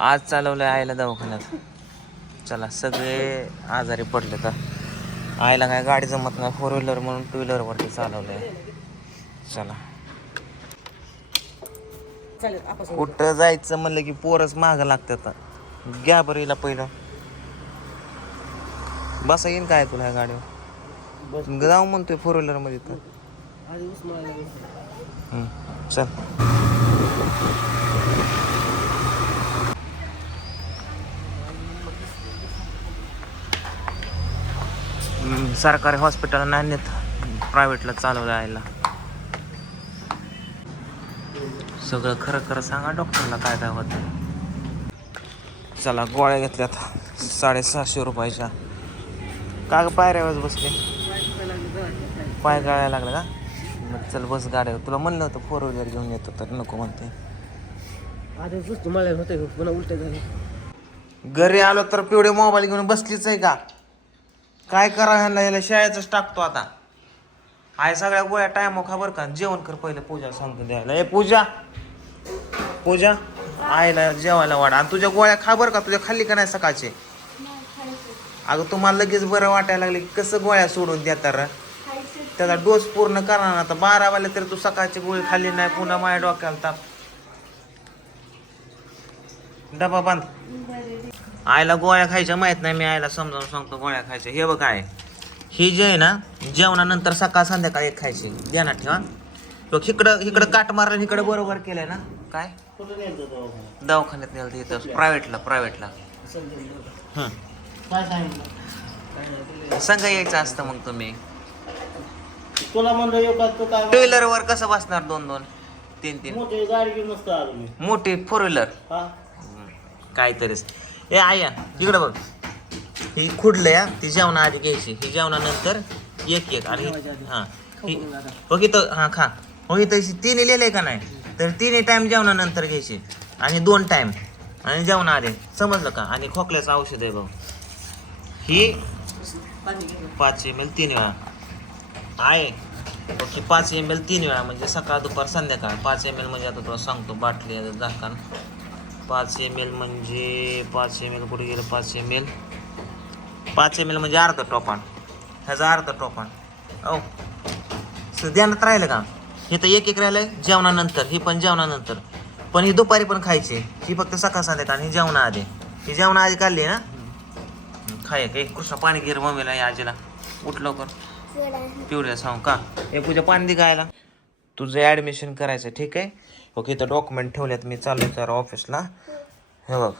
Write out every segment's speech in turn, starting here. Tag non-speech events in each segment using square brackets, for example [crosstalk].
आज चालवलंय आईला दवाखान्यात. चला सगळे आजारी पडले तर. आईला काय गाडी जमत नाही फोर व्हीलर म्हणून टू व्हीलरवरती चालवलंय. चला. चालेल आपण कुठं जायचं म्हणलं की पोरच मागं लागतात. घ्या बरं हिला पहिलं. बसा येईन काय तुला ह्या गाडीवर? जाऊ म्हणतोय फोर व्हीलरमध्ये तर. चल. सरकारी हॉस्पिटल नाही प्रायव्हेटला चालवलं यायला सगळं खरं खरं सांगा डॉक्टरला काय काय होतं चला गोळ्या घेतल्यात. साडेसहाशे रुपयाच्या. का पायऱ्यावर बसले? पाय गळायला लागला का? मग चल बस गाड्या तुला म्हणलं होतं फोर व्हीलर घेऊन येतो तर नको म्हणते आधी मला होतं पुन्हा उलट झाले. घरी आलो तर पिवळे मोबाईल घेऊन बसलीच आहे का? काय करा ह्यांना ह्याला शाळेच टाकतो आता. आहे सगळ्या गोळ्या टाइम खा बरं का. जेवण कर पहिलं पूजा सांगतो द्यायला ए पूजा. पूजा. आईला जेवायला वाढ. आणि तुझ्या गोळ्या खा बरं का. तुझ्या खाल्ली का नाही सकाळचे? अगं तुम्हाला लगेच बरं वाटायला लागले कसं गोळ्या सोडून देता र? त्याचा डोस पूर्ण करा ना आता. बारा वाजले तरी तू सकाळची गोळी खाल्ली नाही पुन्हा माझ्या डोक्याला ताप. डबा बांध. आईला गोळ्या खायच्या माहीत नाही मी आईला समजावून सांगतो गोळ्या खायच्या. हे बघ काय ही जे आहे ना जेवणानंतर सकाळ संध्याकाळी एक खायची. ध्यानात ठेवा. बघ इकडं इकडं काट मारलं इकडं बरोबर केलंय ना? काय? दवाखान्यात? नेलं इथं प्रायव्हेटला प्रायव्हेटला संघ यायचं असतं मग तुम्ही. तुला म्हणलं तू टू व्हीलर वर कसं बसणार दोन दोन? तीन तीन. मोठी फोर व्हीलर काहीतरीच. ए आया इकडे बघ. ही खुडलं या ती जेवणा आधी घ्यायची. ही जेवणानंतर एक एक. आणि हा. ही इथं हा खा. हो इथं तिन्ही लिहिलंय का नाही? तर तिन्ही टाइम जेवणानंतर घ्यायची. आणि दोन टाइम आणि जेवणा आधी. समजलं का? आणि खोकल्याचं औषध आहे बघ. ही पाच एम एल तीन वेळा. आहे. ओके पाच एम एल तीन वेळा. म्हणजे सकाळ दुपार संध्याकाळ. पाच एम एल म्हणजे आता तुला सांगतो बाटली झाकण. पाच एम एल म्हणजे पाच एम एल कुठे गेलं? पाच एम एल पाच एम एल म्हणजे अर्धा टोपान ह्याचा अर्धा टोपान ओ ध्यानात राहिलं का? हे तर एक एक राहिलंय जेवणानंतर. ही पण जेवणानंतर. पण ही दुपारी पण खायची. ही फक्त सकाळ संध्याकाळ आणि ही जेवणा आधी. ही जेवणा आधी काढली ना? खाय काही कृष्ण पाणी गिर मम्मीला या आजीला. उठ लवकर. पिवड्या सांग का? हे पूजा पाणी दे गायला तुझं ॲडमिशन करायचं ठीक आहे? ओके इथं डॉक्युमेंट ठेवलेत मी चालू तर ऑफिसला हे बघ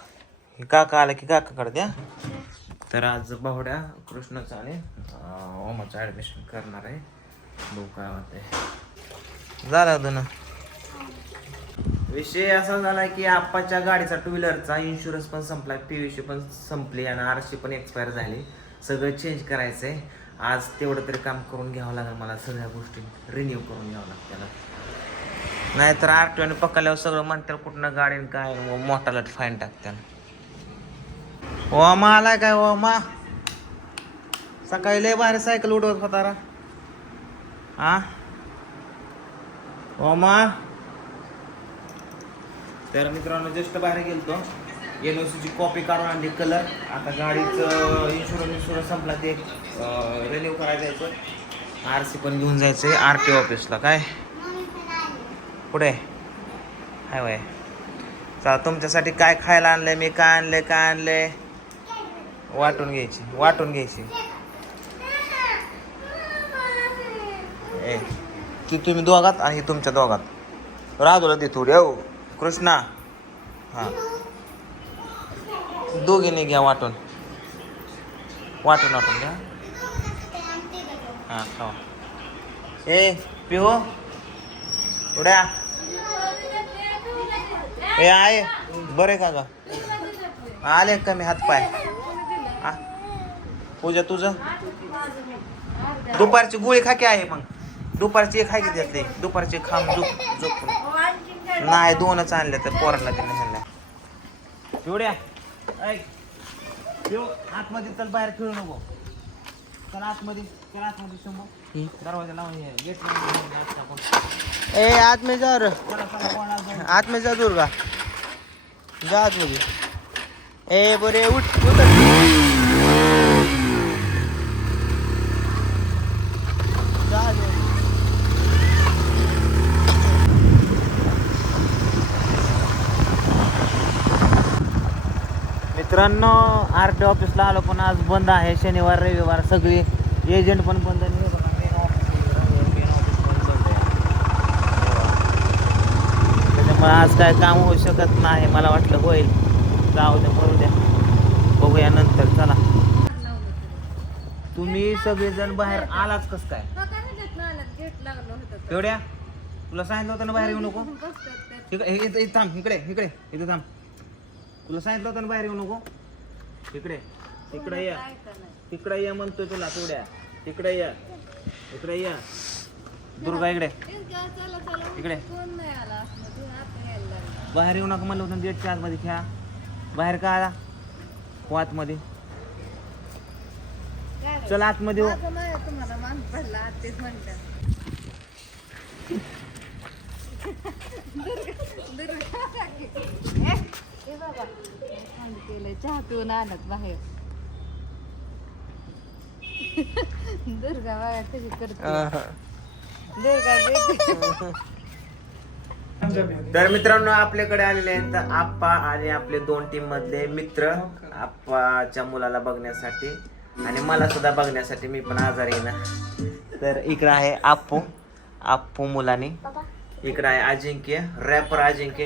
हे काका आलं की काकाकडे द्या. तर आज बाहुड्या कृष्णाचं आणि ओमाचं ॲडमिशन करणार आहे. बघू काय होते झालं दोन विषय असा झाला की आप्पाच्या गाडीचा टू व्हीलरचा इन्शुरन्स पण संपला पी यू सी पण संपली आणि आर सी पण एक्सपायर झाली. सगळं चेंज करायचं आहे आज तेवढं तरी काम करून घ्यावं लागेल मला सगळ्या गोष्टी रिन्यू करून घ्यावं लागत्याला नाहीतर आर टी ओने पकडल्यावर सगळं म्हणतात कुठनं गाडीन काय मग मोठाला फाईन टाकत्याला ओमा आलाय काय ओमा? सकाळी लय भारी सायकल उडवत होता रा. हा ओमा? तर मित्रांनो जस्ट बाहेर गेलतो. एन ओ सीची कॉपी काढून आणली कलर आता गाडीचं इन्शुरन्स इन्शुरन्स संपला ते रिन्यू करायला जायचं. आर सी पण घेऊन जायचं आहे आर टी ऑफिसला काय? पुढे. हाय वय. चला तुमच्यासाठी काय खायला आणलंय? मी काय आणले काय आणले वाटून घ्यायची वाटून घ्यायची. ए ती तुम्ही दोघात आणि ही तुमच्या दोघात. राजूला दे थोडी हो. कृष्णा. हां. दोघीने घ्या वाटून. वाटून वाटून घ्या. हां खावा. ए पिहो. उड्या. ए आहे बरे का ग? आले कमी हात पाय? पूजा तुझं? दुपारची गोळी खा की आहे मग. दुपारची एक आहे की दुपारचे दुपारची झोप झोप. नाही दोनच आणले तर पोरांना त्यांनी म्हणल्या. पिवड्या ऐक पिऊ आतमध्ये चल बाहेर खेळू नको. चल आतमध्ये. आतमध्ये ए आत में जा रे चला चला कोणाला जाऊ. आत में जा दुर्गा. जा आतमध्ये. ए बरे उठ आतमध्ये. मित्रांनो आर टी ऑफिसला आलो पण आज बंद आहे. शनिवार रविवार सगळी. एजंट पण बंद नाही. पण त्याच्यामुळे आज काय काम होऊ शकत नाही मला वाटलं होईल. जाऊ द्या मरू द्या बघूया नंतर चला. तुम्ही सगळेजण बाहेर आलाच कस काय? एवढ्या? तुला सांगितलं होतं ना बाहेर येऊ नको? इकडे हे- थांब इकडे इकडे इथं थांब. तुला सांगितलं होतं ना बाहेर येऊ नको? इकडे इकडे या. तिकडे या म्हणतोय तुला तेवढ्या. तिकडे या. इकडे या. दुर्गा इकडे. इकडे. बाहेर येऊ नका म्हणलं होतं गेटच्या आतमध्ये खेळा. बाहेर का आला हो आतमध्ये. चला आतमध्ये हो. चहा पिऊन आणत बाहेर. दुर्गा बाबा कशी करते. दुर्गा. तर मित्रांनो आपल्याकडे आलेले आहेत आप्पा आणि आपले दोन टीम मधले मित्र आप्पाच्या मुलाला बघण्यासाठी. आणि मला सुद्धा बघण्यासाठी मी पण आजारी आहे ना. तर इकडं आहे आप्पू. आप्पू मुलाने. इकडं आहे अजिंक्य. रॅपर अजिंक्य.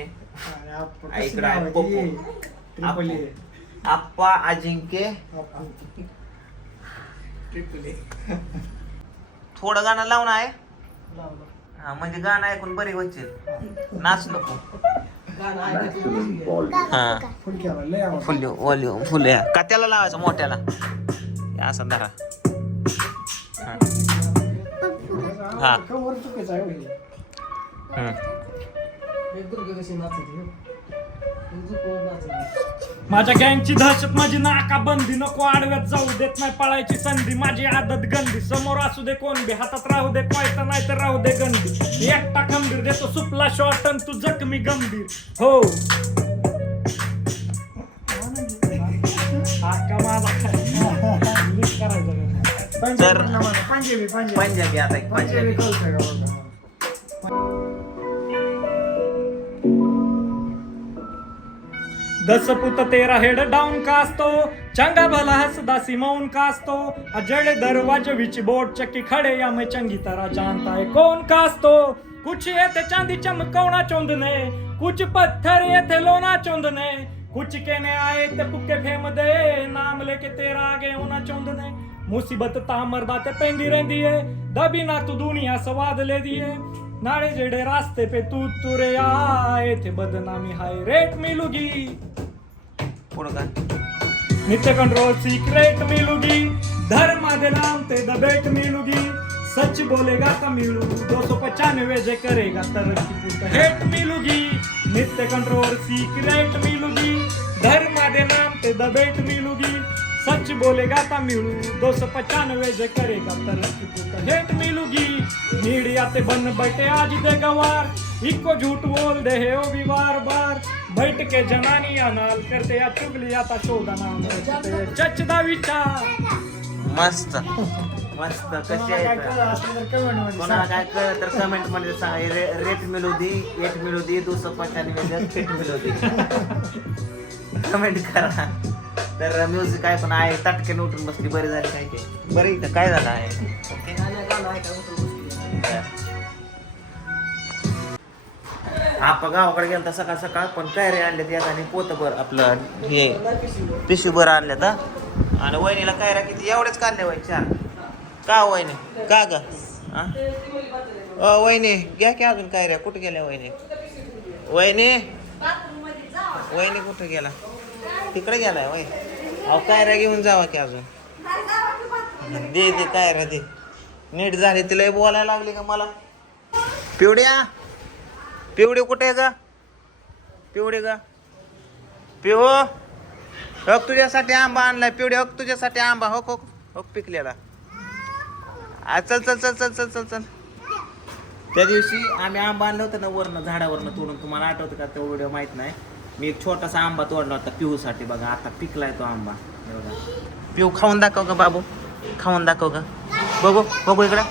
इकडं आहे पप्पू. आप्पा अजिंक्य. थोडं गाणं लावणं आहे? हा म्हणजे गाणं ऐकून बरे व्हायचे नाच नको. हा. फुल वॉल्यूम फुल का त्याला लावायचं मोठ्याला? हे असं धरा. हा. हा हम्म. माझ्या गँगची दहशत माझी नाका बंदी नको आडव्यात जाऊ देत नाही पळायची संधी. माझी आदत गंदी. समोर असू दे कोण बी हातात राहू दे कोयता नाही तर राहू दे गंदी. एकटा खंबीर देतो सुपला शॉर्ट आणि तू जखमी गंभीर. हो. हाका माझा करायचं. तर पंजाबी आता पंजाबी. ದಸಪುತ ತೇರ ಹೆಡ್ ಡೌನ್ ಕಾಸ್ತೋ ಚಂಗ ಬಲ ಹಸದ ಸಿಮೌನ್ ಕಾಸ್ತೋ ಅಜಡೆ ದರ್ವಾಜ ವಿಚ್ ಬೋರ್ಡ್ ಚಕ್ಕಿ ಖಡೆಯ ಮೈ ಚಂಗಿ ತರ ಜಾನ್ತಾಯ ಕೋನ್ ಕಾಸ್ತೋ ਕੁਛ ਇੱਥੇ ਚਾਂਦੀ ਚਮਕਾਉਣਾ ਚਾਹੁੰਦੇ ਨੇ, ਕੁਛ ਪੱਥਰ ਇੱਥੇ ਲੋਣਾ ਚਾਹੁੰਦੇ ਨੇ, ਕੁਛ ਕਹਨੇ ਆਏ ਤੇ ਭੁੱਕੇ ਫੇਮਦੇ ਨਾਮ ਲੈ ਕੇ ਤੇਰਾ ਅਗੇ ਹੋਣਾ ਚਾਹੁੰਦੇ ਨੇ। ਮੁਸੀਬਤ ਤਾਂ ਮਰਦਾ ਤੇ ਪੈਂਦੀ ਰਹਿੰਦੀ ਏ ਦਬੀ ਨਾ ਤੂੰ ਦੁਨੀਆ ਸਵਾਦ ਲੈਦੀ ਏ। नाड़े जेड़े रास्ते पे तू तुरे आए थे बदनामी हाय रेट मिलूगी पुढं नित्य कंट्रोल सीक्रेट मिलूगी धर्म दे नाम ते दबेट मिलूगी सच बोलेगा तो मिलू दो सौ पचानवे जे करेगा तरक्की पुट हेट मिलूगी नित्य कंट्रोल सीक्रेट मिलूगी धर्म दे नाम ते दबेट मिलूगी सच बोलेगा तो मिलू दो सौ पचानवे जे करेगा तरक्की पुट हेट मिलूगी मीडिया ते बन बैठे आज दे गवार। इको झूठ बोल दे है ओ भी बार बार। बैठ के जनानी नाल करते या चुगली आता शोधना चचदा विचार। मस्त मस्त कशी आहे कोणाला काय कळलं तर कमेंटमध्ये सांगा. रे, रेट मिळू दे एट मिळू दे दुसरं पंच्याण्णव फिट मिळू दे. कमेंट करा. तर म्युझिक आहे पण आहे तटके उठून बसली बरी झाली काय ते? बरं इथं काय झालं आहे? आपण गावाकडे गेलता सकाळ सकाळ पण काय रे आणले त्या आणि पोत आपलं हे पिशवी बर आणल्यात आणि वहिनीला काय रा किती एवढेच काढले वय चार. का हो वहिनी? का ग? वहिनी घ्या की अजून काय रे गेल्या वहिनी? वहिनी? वहिनी कुठं गेला? तिकडे गेलाय वय अहो काय रा घेऊन जावा की अजून. दे दे काय रा दे. नीट झाली तिला बोलायला लागली का मला? पिवड्या? पिवडे कुठे आहे ग? पिवडे ग? पिव? हक तुझ्यासाठी आंबा आणलाय पिवडे हक तुझ्यासाठी आंबा. हो हो हो पिकलेला. चल चल चल चल चल चल चल. त्या दिवशी आम्ही आंबा आणलं होतं ना वरनं झाडावरनं तोडून. तुम्हाला आठवतं का तो व्हिडिओ माहीत नाही? मी एक छोटासा आंबा तोडला होता पिहूसाठी. बघा आता पिकलाय तो आंबा. एवढा बघा. पिऊ खाऊन दाखव का बाबू. खाऊन दाखव का बघू बघू इकडं.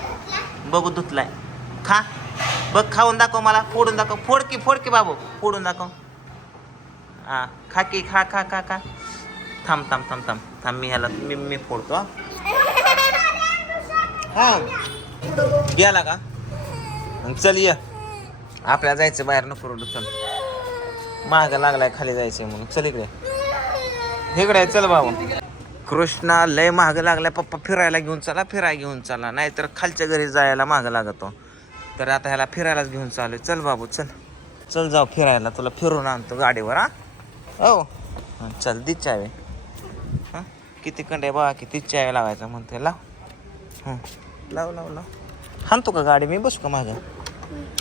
बघू धुतलाय. खा. बघ खाऊन दाखव मला. फोडून दाखव. फोड की फोड की बाबू. फोडून दाखव. हा खा की खा खा खा खा. थांब थांब थांब थांब. थांब मी ह्याला मी मी फोडतो हा. गेला का? मग चल ये. आपल्याला जायचं बाहेर नको रोड चल. माग लागलाय खाली जायचंय म्हणून. चल इकडे. इकडे आहे, चल बाबू. कृष्णा लय महाग लागला पप्पा फिरायला घेऊन चला फिरायला घेऊन चला. नाहीतर खालच्या घरी जायला मागं लागतो. तर आता ह्याला फिरायलाच घेऊन चालू चल बाबू चल. चल जाऊ फिरायला. तुला फिरून आणतो गाडीवर हा? हो. चल दी चावे. हां? किती कंडे बघा किती चावे लावायचा म्हणते लाव. हां. लाव लाव लाव. हाणतो का गाडी? मी बसू का माझं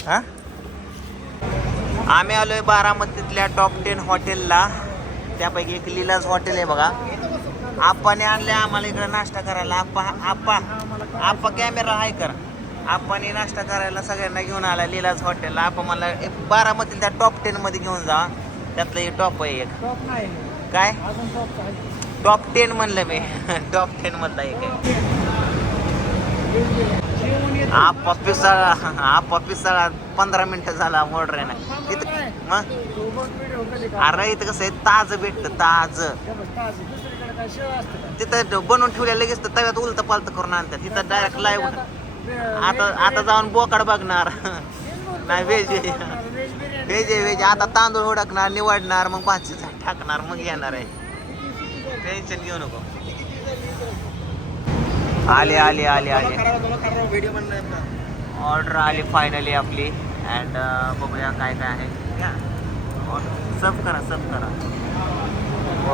हां? आम्ही आलोय बारामतीतल्या टॉप टेन हॉटेलला त्यापैकी एक लिलाज हॉटेल आहे बघा. आप्पाने आणले आम्हाला इकडे नाश्ता करायला. आप्पा आप्पा आप्पा कॅमेरा हाय कर आप्पाने नाश्ता करायला सगळ्यांना घेऊन आला लिलाज हॉटेलला आप्पा मला एक बारामतीत त्या टॉप टेन मध्ये घेऊन जा. त्यातलं एक टॉप आहे एक. काय? टॉप टेन म्हणलं मी. [laughs] टॉप टेन मधला एक आहे. आप्पा पिसाळा आप्पा पिसाळा पंधरा मिनिटं झाला मोटर आहे ना तिथं मग अरे इथं कसं आहे? ताज भेटतं ताज. तिथं बनवून ठेवल्या लगेच तर तव्यात उलत पालत करून आणतात. तिथं डायरेक्ट लाईव्ह आता आता जाऊन बोकाड बघणार. [laughs] नाही व्हेज व्हेज व्हेज आता तांदूळ उडकणार निवडणार मग पाचशे टाकणार मग येणार आहे. टेन्शन घेऊ नको. आले आले आले आले. ऑर्डर आली फायनली आपली. अँड बघूया काय काय आहे. सब करा सब करा.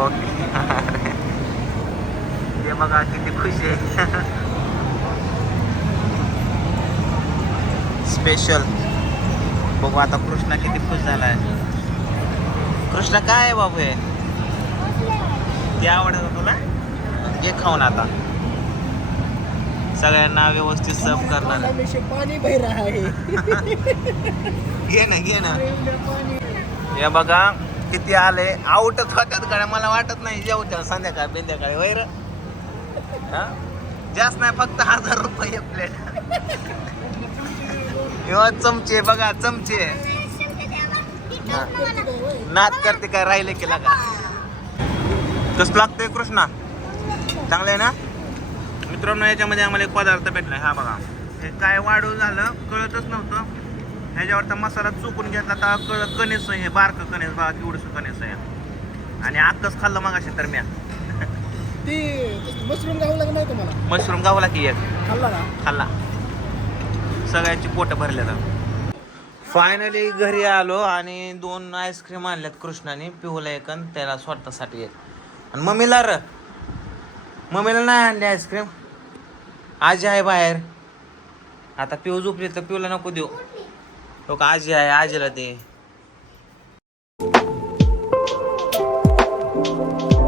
ओके [laughs] बघा किती खुश आहे. स्पेशल बघू आता कृष्णा किती खुश झालाय. कृष्णा काय आहे बाबू हे? ते आवडत तुला? घे खाऊन आता. सगळ्यांना व्यवस्थित सर्व करणार. पाणी घे ना घे ना. हे बघा किती आले. आउटच होत्यात गाड्या मला वाटत नाही. जेवत्या संध्याकाळ बिंध्याकाळी वैर जास्त नाही फक्त हजार रुपये प्लेट किंवा चमचे बघा चमचे. नाद करते काय राहिले की लागा. कसं लागतंय कृष्णा. चांगलं आहे ना? मित्रांनो याच्यामध्ये आम्हाला एक पदार्थ भेटलाय. हा बघा. हे काय वाढू झालं कळतच नव्हतं. ह्याच्यावर तर मसाला चुकून घेतला तर कळ कणीस हे बारकं कणेस बघा किवडस कणेस आहे आणि आत्ताच खाल्लं मग तर म्या. ती मशरूम गावला का नाही तुम्हाला? मशरूम गावला की एक. खाल्ला का? खाल्ला. सगळ्यांची पोटं भरले फायनली घरी आलो आणि दोन आईस्क्रीम आणल्यात कृष्णाने पिहूला एक आणि त्याला स्वतःसाठी एक. आणि मम्मीला र. मम्मीला नाही आणली आईस्क्रीम आजी आहे बाहेर. आता पिऊ झोपली तर पिऊला नको देऊ. तो का आजी आहे आजीला दे.